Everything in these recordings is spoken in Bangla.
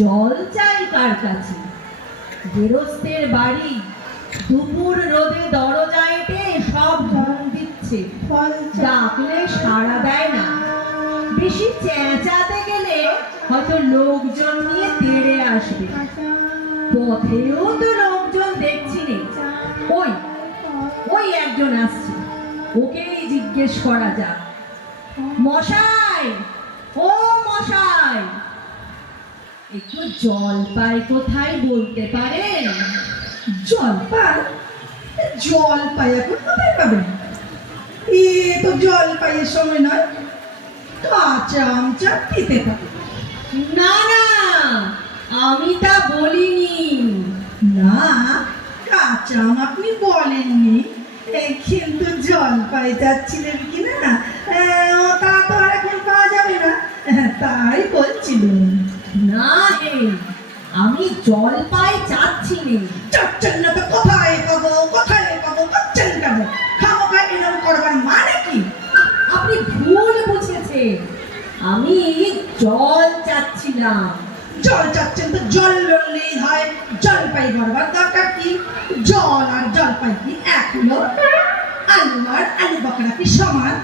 জল চাই কার কাছে। গেরস্তের বাড়ি দুপুর রোদে দরজা এঁটে সব ঢং দিচ্ছে। ফল ডাকলে সাড়া দেয় না। বেশি চেঁচাতে গেলে হয়তো লোকজন নিয়ে তেড়ে আসবে। পথেও তো লোকজন দেখছি নে। ওই ওই একজন আসছে। ওকেই জিজ্ঞেস করা যাক। মশাই ও মশাই একটু জল পাই কোথায় বলতে জলপাই? জলপাই এখন কোথায় পাবেন? এ তো সময় নয়। কাঁচা আমচা পাবে না না, আমি তা বলিনি। না, কাঁচা আম আপনি বলেননি। কিন্তু জলপাই যাচ্ছিলেন কিনা? তা তো আর এখন পাওয়া যাবে না। তাই বলছিলাম। না হে আমি জল পাই চাচ্ছি নে। চাচ্ছেন না তো কোথায় পাবো কোথায় পাবো করছেন কেন? খামোখা এরকম করবার মানে কি? আপনি ভুল বুঝেছেন। আমি জল চাচ্ছিলাম। জল চাচ্ছেন তো জল লড়লেই হয়। জলপাই ভরবার দরকার কি? জল আর জলপাই কি এক হলো? আলু আর আলু বকরা কি সমান?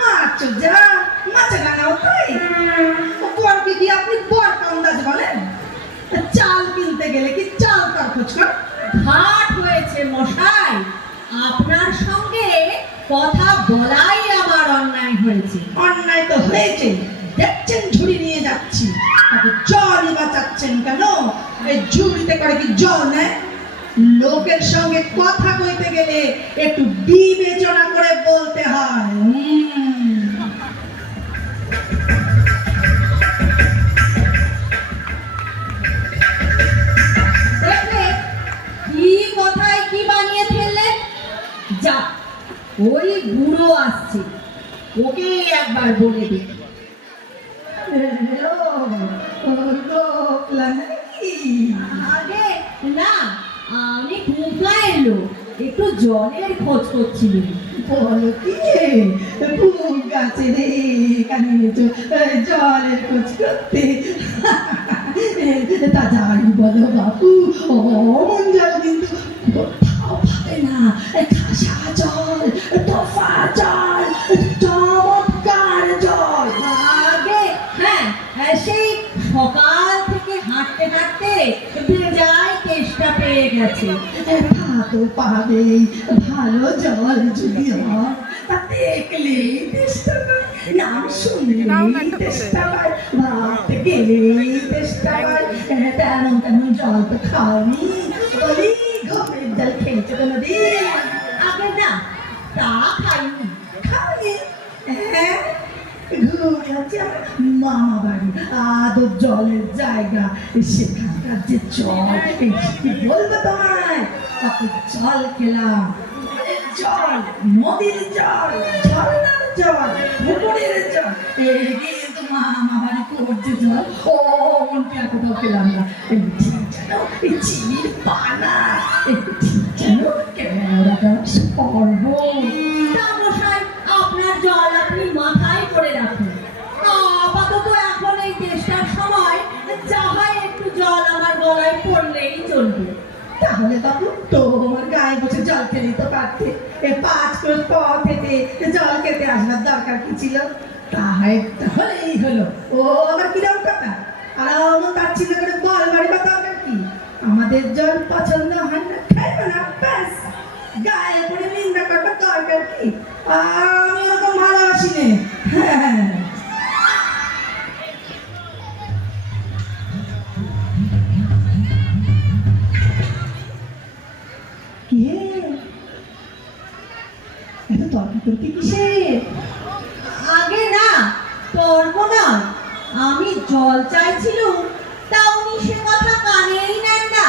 মাছ যা মাছ গানাও তাই। বরকে কি আপনি বর আন্দাজ বলেন চাল কিনতে গেলে কি চাল তার খোঁজকর ঘাট হয়েছে মশাই। আপনার সঙ্গে কথা বলাই আমার অন্যায় হয়েছে। অন্যায় তো হয়েছে। দেখছেন ঝুড়ি নিয়ে যাচ্ছি। তাকে জলই বাঁচাচ্ছেন কেন? এই ঝুড়িতে করে কি জল নেয়? লোকের সঙ্গে কথা কইতে গেলে একটু বিবেচনা করে বলতে হয়। একবার বলে দিই না আমি একটু জলের খোঁজ করছিলাম বলো কি ফুল গাছে রে এখানে জলের খোঁজ করতে। তা যাই বলো বাপু তা পাবেই ভালো জল যদি হয় তা তেষ্টা পায় নাম শুনলেই তেষ্টা পায় ভাবতে গেলেই তেষ্টা পায়। তেমন তেমন জল তো খাওনি বলি ঘরের জল খেয়েছো কোনোদিন। আগে না তা খাইনি খাওনি হ্যাঁ ঘুরে আছে মামা বাড়ি। আদর জলের জায়গা সেখানকার যে জল কি বলব তোমায়? কত জল খেলাম। জল নদীর জল ঝর্ণার জল পুকুরের জল এই আপনার জল আপনি মাথায় করে রাখুন। আপাতত এখন এই চেষ্টার সময় চাহাই একটু জল আমার গলায় তাহলে বাবু তোমার গায়ে বসে জল খেলে তো পারতে। এ পাঁচ ক্রোশ পথ হেঁটে জল খেতে আসবার দরকার কি ছিল? তাই তাহলেই হলো। ও, আবার কিরম কথা আর অমন তার ছিল করে বল বাড়ি দরকার কি? আমাদের জল পছন্দ হয় না খাইবে না, ব্যাস। গায়ে পড়ে নিন্দা করবার দরকার কি? আমি ওরকম ভালোবাসি নে। হ্যাঁ। এত তর্ক করতে কিসের আগে না তর্ক না আমি জল চাইছিলুম তা উনি সে কথা কানেই নেন না।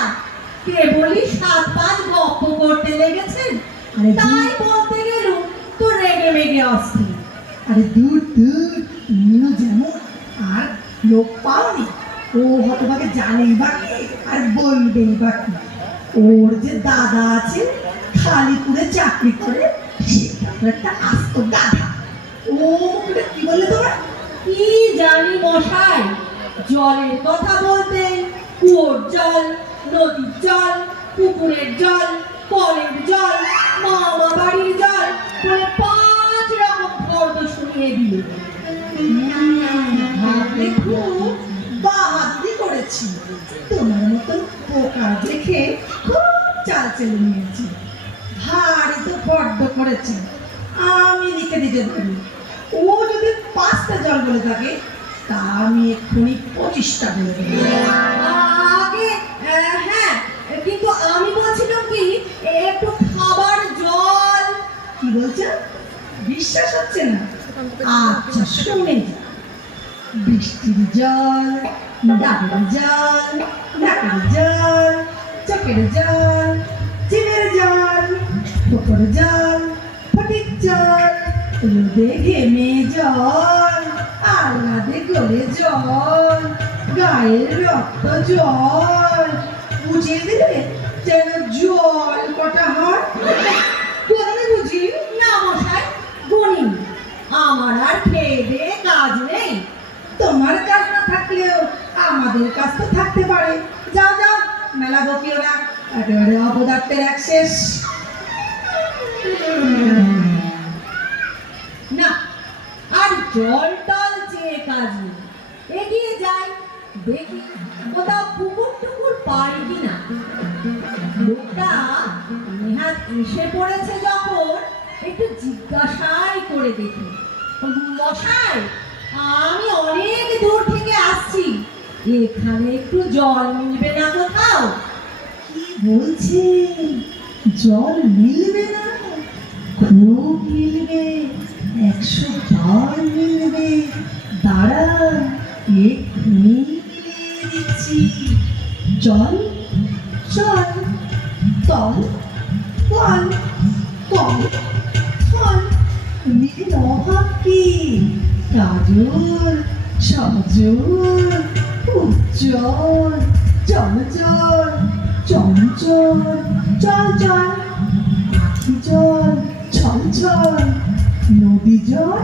কেবলই সাত পাঁচ গপ্প করতে লেগেছেন। আরে তাই বলতে গেলুম তো রেগে মেগে অস্থির। আরে দূর দূর। তুমিও যেমন আর লোক পাওনি। ও হতভাগে জানেই বাকি আর বলবেই বাকি ওর যে দাদা আছে খালিপুরে চাকরি করে সেটা একটা আস্ত গাধা। ও কি বললে তোমার? কি জানি মশাই জলের কথা বলতেন কুয়োর জল নদীর জল পুকুরের জল কলের জল মামা বাড়ির জল বলে পাঁচ রকম ফর্দ শুনিয়ে দিল। ভাবলে খুব বাহাদুরি করেছি। তোমার মতন পোকা দেখে খুব চাল চেলে নিয়েছি। ভারী তো বড্ড করেছে। আমি লিখে দিতে পারি। ও যদি পাঁচটা জল বলে থাকে তা আমি এক্ষুনি পঁচিশটা বলে দেবো। আগে হ্যাঁ কিন্তু আমি বলছিলাম কি একটু খাবার জল। কি বলছো? বিশ্বাস হচ্ছে না? আচ্ছা শুনে বৃষ্টির জল ডাবের জল নাকের জল চোখের জল পুকুর জল, ফটিক জল রোদে ঘেমে জল, আহ্লাদে গড়ে জল, গায়ের রক্ত জল, বুঝিয়ে দিলে যেন জল কটা হয়? কোথায় বুঝি না মশাই, গুনি। আমার আর খেয়ে কাজ নেই। তোমার কাজ না থাকলেও আমাদের কাজ তো থাকতে পারে। যাও যাও, মেলা বকিও না একেবারে অপদার্থের এক শেষ। না, আর জল টল চেয়ে কাজ নেই। এগিয়ে যাই, দেখি কোথাও পুকুর টুকুর পাই কিনা। লোকটা নেহাত এসে পড়েছে যখন, একটু জিজ্ঞাসাই করে দেখি। মশাই, আমি অনেক দূর থেকে আসছি। এখানে একটু জল মিলবে না কোথাও? কি বলছে? জল মিলবে না? খুব মিলবে, একশো বার মিলবে। দাঁড়া এক্ষুনি মিলিয়ে জল জল তল ফল তল ফল মিলে অভাব কি কাজল সজল উজ্জ্বল। চঞ্চল চঞ্চল চল চল জল ছল নদী জল,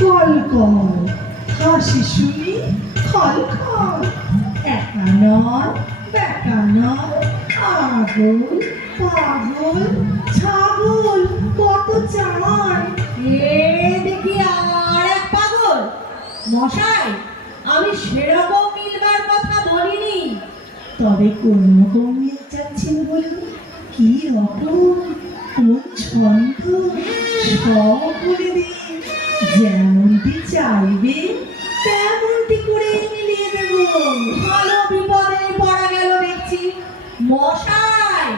কল কল। হাসি শুনি, খল খল। একা নয়, বেকা নয়। পাগল, ছাগল, কত চায়। এ দেখি আর এক পাগল। মশাই, আমি সেরকম মিলবার কথা বলিনি। তবে কোন রকম মিল চাচ্ছেন বলুন, কি রকম কোন ছন্দ সব বলে দিন যেমনটি চাইবে তেমনটি করে মিলিয়ে দেব। ভালো বিপদে পড়া গেল দেখছি। মশাই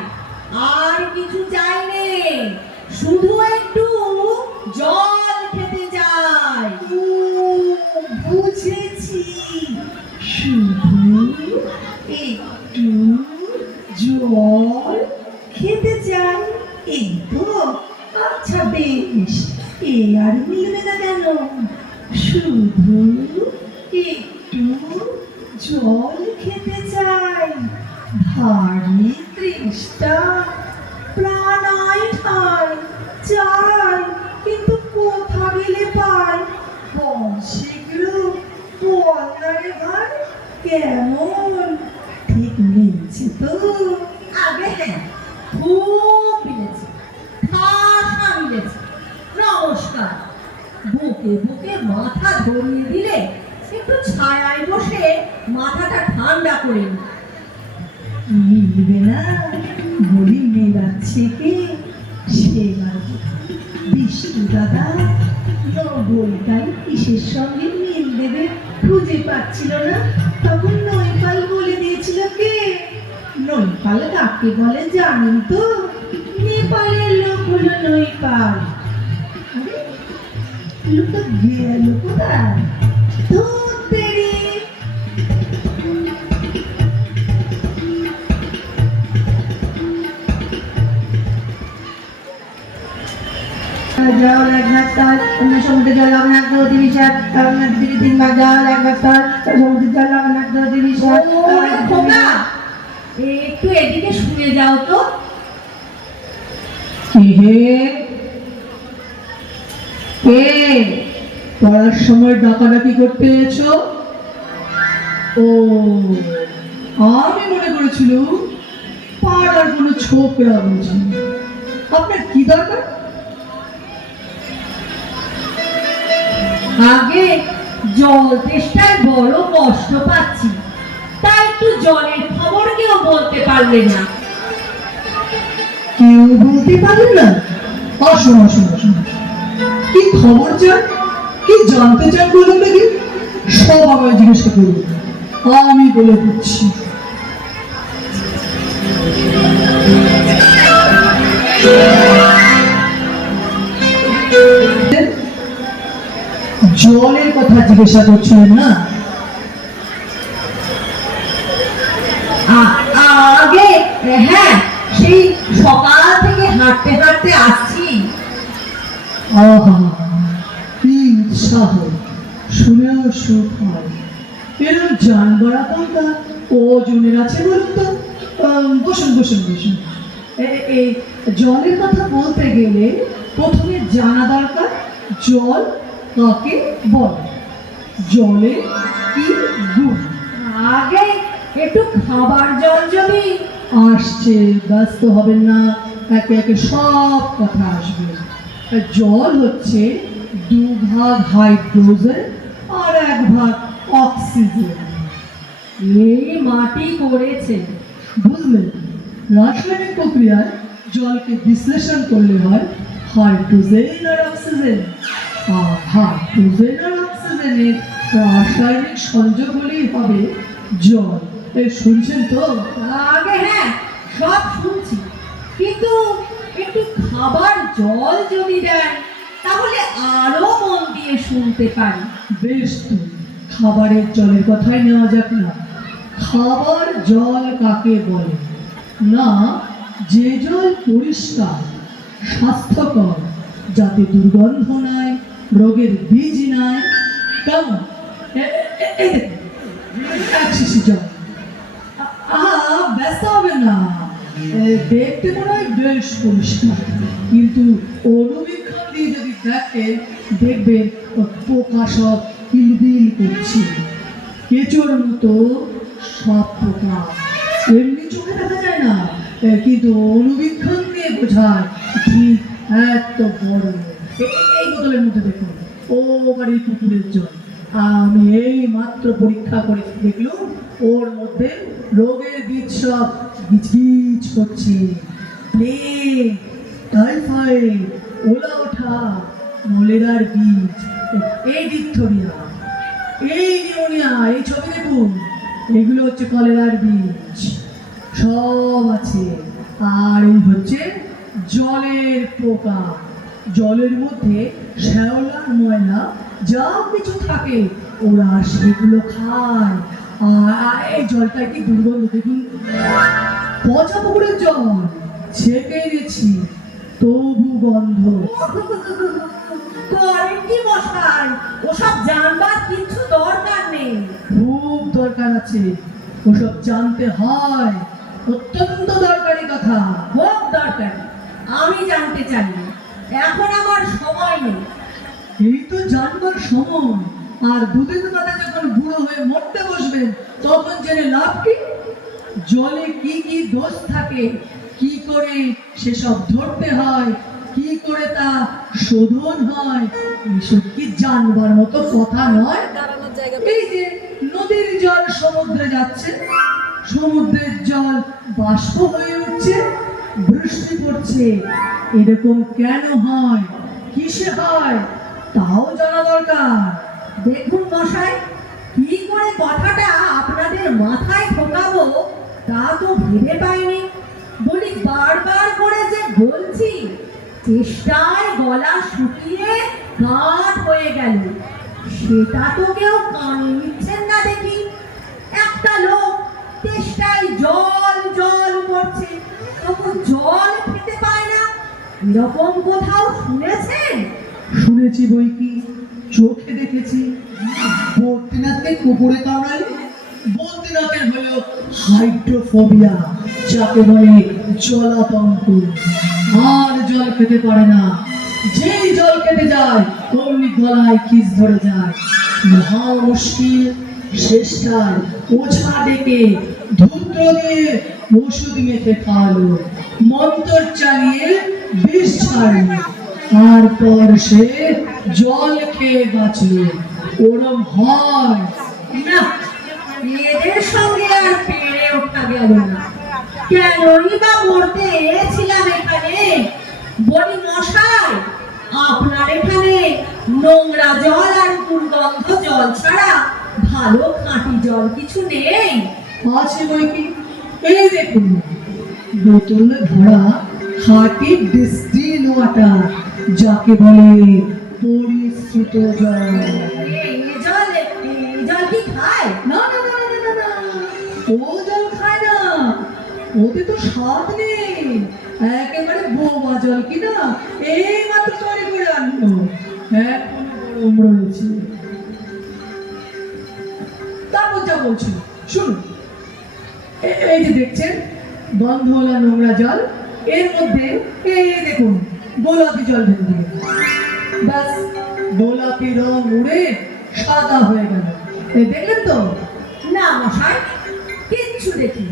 আর কিছু চাইনে শুধু একটু জল খেতে চাই। বুঝেছি। শুধু একটু জল খেতে চাই এই তো আচ্ছা বেশ এ আর মিলবে না কেন? শুধু একটু জল খেতে চাই। ভারী তৃষ্ণা প্রাণায় ঠাই চাই, কিন্তু কোথা গেলে পাই? বংশীগ্র বলনারে ভাই কেমন ঠিক মিলছে তো আগে হ্যাঁ খুব মিলেছে ঠাসা মিলেছে নমস্কার বুকে বুকে মাথা ধরিয়ে দিলে একটু বসে মাথাটা ঠান্ডা করে না বিষ্ণু দাদা কিসের সঙ্গে মিল দেবে? খুঁজে পাচ্ছিল না, তখন নৈপাল বলে দিয়েছিল কে? নৈপাল কাকে বলে জানেন তো? নেপালের লোক হলো নৈপাল। আরে, লোকটা জল এক ভাগ সমুদ্রের জল লবণাক্ত অতি বিষাদ দিকে তিন ভাগ জল এক ভাগ সমুদ্রের জল লবণাক্ত অতি বিষাদ ওরে একটু এদিকে শুনে যাও তো। কে পড়ার সময় ডাকাডাকি করতে এসো ও আমি মনে করেছিলাম পাড়ার কোনো ছোকরা বুঝি আপনার কি দরকার? আগে জল তেষ্টায় বড় কষ্ট পাচ্ছি। তাই একটু জলের খবর কেউ বলতে পারলে না। কেউ বলতে পারলেন না? আসুন আসুন আসুন। কি খবর চান? কি জানতে চান বলুন দেখি। সব আমায় জিজ্ঞাসা করুন। আমি বলে দিচ্ছি। জলের কথা জিজ্ঞাসা করছিলেন না? আগে হ্যাঁ সেই সকাল থেকে হাঁটতে হাঁটতে আসছি। শুনেও সুখ হয়। এরম জানবার আকাঙ্ক্ষা ওজনের আছে বলুন তো? বসুন বসুন বসুন। এই জলের কথা বলতে গেলে প্রথমে জানা দরকার, জল কাকে বলে জলে কি গুণ? আগে একটু খাবার জল যদি। আসছে ব্যস্ত হবেন না একে একে সব কথা আসবে। জল হচ্ছে দু ভাগ হাইড্রোজেন আর এক ভাগ অক্সিজেন। এই মাটি করেছে। বুঝলেন? রাসায়নিক প্রক্রিয়ায় জলকে বিশ্লেষণ করলে হয় হাইড্রোজেন আর অক্সিজেন। আর হাইড্রোজেন অক্সিজেনের রাসায়নিক সংযোগ হলেই হবে জল। এই শুনছেন তো? আগে হ্যাঁ সব শুনছি। কিন্তু একটু খাবার জল যদি দেয় তাহলে আরও মন দিয়ে শুনতে পারি। বেশ তো খাবারের জলের কথাই নেওয়া যাক না। খাবার জল কাকে বলে? না যে জল পরিষ্কার স্বাস্থ্যকর যাতে দুর্গন্ধ নাই রোগের বীজ নাই। কেমন হবে না। দেখতে বেশ কিন্তু দিয়ে যদি পোকা সব কিলবিল করছে। কেঁচোর মতো সব পোকা। এমনি চোখে দেখা যায় না। কিন্তু অনুবীক্ষণ দিয়ে বোঝায়, ঠিক এত বড় এই বোতলের মধ্যে দেখুন। ও বাড়ির পুকুরের জল। আমি এই মাত্র পরীক্ষা করে দেখলাম, ওর মধ্যে রোগের বীজ সব গিজগিজ করছে। ওলা ওঠা, মলেরার বীজ। এই ডিপথোরিয়া এই নিউমোনিয়া, এই ছবি দেখুন। এগুলো হচ্ছে কলেরার বীজ। সব আছে। আর এই হচ্ছে জলের পোকা। জলের মধ্যে শ্যাওলার ময়লা, যা কিছু থাকে, ওরা সেগুলো খায়। আর এই জলটা দুর্গন্ধ? দেখুন। পচা পুকুরের জল। ছেঁকে গেছি তবু গন্ধ। করেন মশাই, ওসব জানবার কিছু দরকার নেই। খুব দরকার আছে। ওসব জানতে হয়। অত্যন্ত দরকারি কথা হোক দরকার। আমি জানতে চাই। না এখন আমার সময় নেই। এই তো জানবার সময়। আর দুদিন বাদে যখন বুড়ো হয়ে মরতে বসবেন তখন জেনে লাভ কি? জলে কি কি দোষ থাকে? কি করে সেসব ধরতে হয়? কি করে তা শোধন হয়? এসব কি জানবার মতো কথা নয়? এই যে নদীর জল সমুদ্রে যাচ্ছে। সমুদ্রের জল বাষ্প হয়ে উঠছে। বৃষ্টি পড়ছে। এরকম কেন হয়? কিসে হয়? তাও জানা দরকার। দেখুন মশাই, কি করে কথাটা আপনাদের মাথায় ঢোকাবো তা তো ভেবে পাইনি। বলি বারবার করে যে বলছি, চেষ্টায় গলা শুকিয়ে কাঠ হয়ে গেল। সেটা তো কেউ কানে নিচ্ছেন না দেখি। একটা লোক চেষ্টায় জল জল খেতে পায় না। এরকম কোথাও শুনেছেন? শুনেছি বই কি? চোখে দেখেছি। বদ্রীনাথকে কুকুরে কামড়ালে? বদ্রীনাথের হলো হাইড্রোফোবিয়া, যাকে বলে জলাতঙ্ক। আর জল খেতে পারে না। যেই জল খেতে যায় অমনি গলায় কিস ধরে যায়। মহা মুশকিল। শেষটায় ওঝা ডেকে ধূত্র দিয়ে ওষুধ মেখে খাওয়ালো মন্তর চালিয়ে বিষ ছাড়লো তারপর সে জল খেয়ে বাঁচল। ওরম হয়। না, এদের সঙ্গে আর পেরে ওঠা গেল না। কেনই বা মরতে এসেছিলাম এখানে? বলি, মশাই, আপনার এখানে নোংরা জল আর দুর্গন্ধ জল ছাড়া ভালো খাঁটি জল কিছু নেই। আছে বই কি? এই দেখুন বোতলে ভরা খাঁটি ডিস্টিল ওয়াটার যাকে বলে পরিশ্রুত জল। জল কি খায়? না না না না না না ও জল খায় না। ওতে তো স্বাদ নেই। একেবারে বোমা জল কি না এই মাত্র তৈরি করে আনলো। এখন গরম রয়েছে। তারপর যা বলছি শুনুন এই যে দেখছেন গন্ধওয়ালা নোংরা জল, এর মধ্যে, এই দেখুন, গোলাপি জল ঢেলে ব্যাস, গোলাপি রং উড়ে সাদা হয়ে গেল। দেখলেন তো? না মশাই, কিচ্ছু দেখি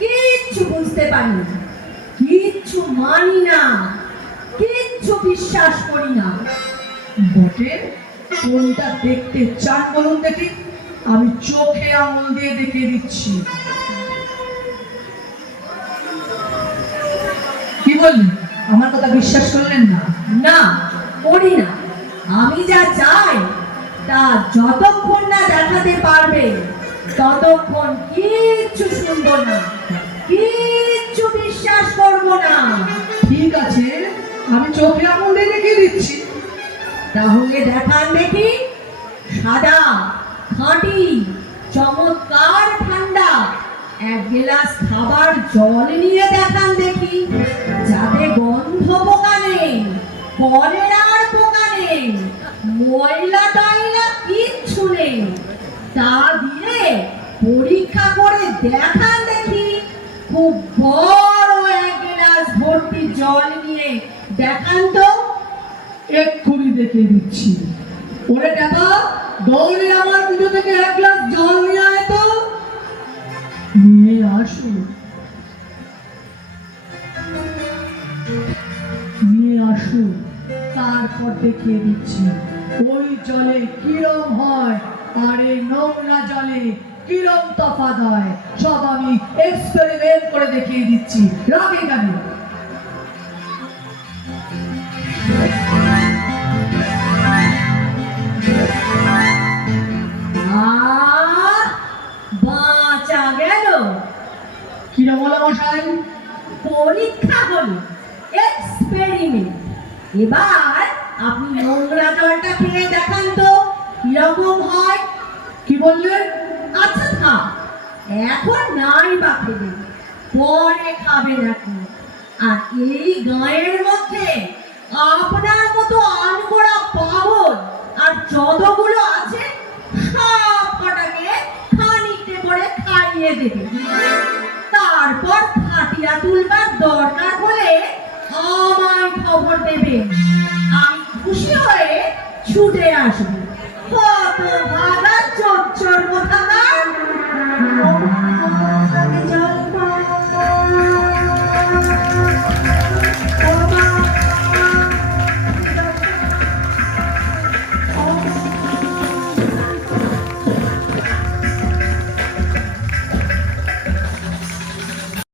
কিচ্ছু বুঝতে পারি কিচ্ছু মানি না। কিচ্ছু বিশ্বাস করি না। বটে, কোনটা দেখতে চান বলুন দেখি। আমি চোখে আঙুল দিয়ে দেখিয়ে দিচ্ছি। কি বললেন? আমার কথা বিশ্বাস করলেন না? না করি না। আমি যা চাই তা যতক্ষণ না দেখাতে পারবে ততক্ষণ কিচ্ছু শুনব না কিচ্ছু বিশ্বাস করব না। ঠিক আছে আমি চোখে আঙুল দিয়ে দেখিয়ে দিচ্ছি। তাহলে দেখান দেখি সাদা। খাঁটি চমৎকার ঠান্ডা। এক গ্লাস খাবার জল নিয়ে দেখান দেখি যাতে গন্ধ পোকা নেই কলেরার পোকা নেই ময়লা টয়লা কিচ্ছু নেই। তা দিয়ে পরীক্ষা করে দেখান দেখি খুব বড় এক গ্লাস ভর্তি জল নিয়ে। দেখান তো। এক্ষুনি দেখিয়ে দিচ্ছি। ওরে টাকা দৌড়ে আমার পুজো থেকে এক গ্লাস জল নিয়ে আয় তো। নিয়ে আসুন নিয়ে আসুন তারপর দেখিয়ে দিচ্ছি। ওই জলে কিরম হয়, আর এই নোংরা জলে কিরম তফাৎ হয়, সব আমি এক্সপেরিমেন্ট করে দেখিয়ে দিচ্ছি। রাখি গাড়ি। এবার আপনি নোংরা জলটা খেয়ে দেখান তো, কীরকম হয়? কি বললেন? আচ্ছা থাক এখন নাই বা খেবে পরে খাবে এখন আর এই গায়ের মধ্যে আপনার মতো আনগোড়া পাগল আর যতগুলো আছে, সব কটাকে খানিকটে করে খাইয়ে দেবে। তারপর খাটিয়া তুলবার দরকার হলে আমার খবর দেবে। আমি খুশি হয়ে ছুটে আসব। কত ভাগা চচ্চর কোথাকার?